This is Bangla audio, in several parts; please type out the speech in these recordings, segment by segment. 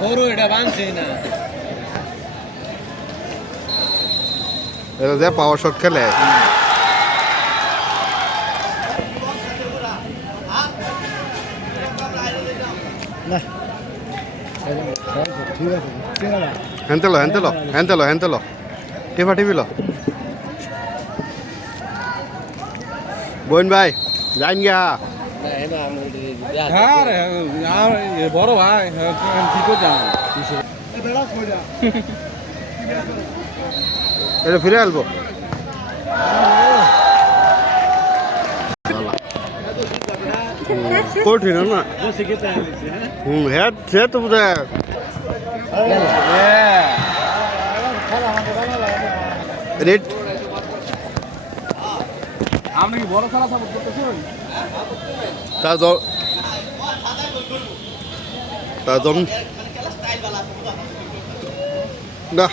গরু এটা বানছে না এটা যে পাওয়ার শট খেলে হেনতেলো টিফা টিফিল বোন ভাই যাইন গা বড় ভাই ঠিক যান এটা ফিরে আসবো কঠিন না হ্যাঁ সে তো বোধ রেড আপনি কি বড় খেলা সাপোর্ট করতেছেন তার না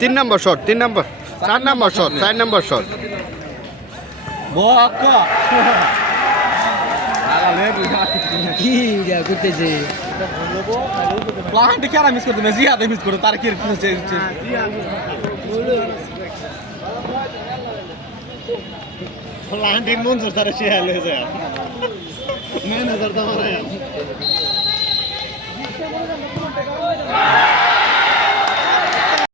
3 নম্বর শট 4 নম্বর শট কি করতেছে প্লান্ট খেলা মিস করতে মেসি হাতে মিস করতে তার কি প্লান্ট মন জোর সে হলে যায় ম্যানেজার তো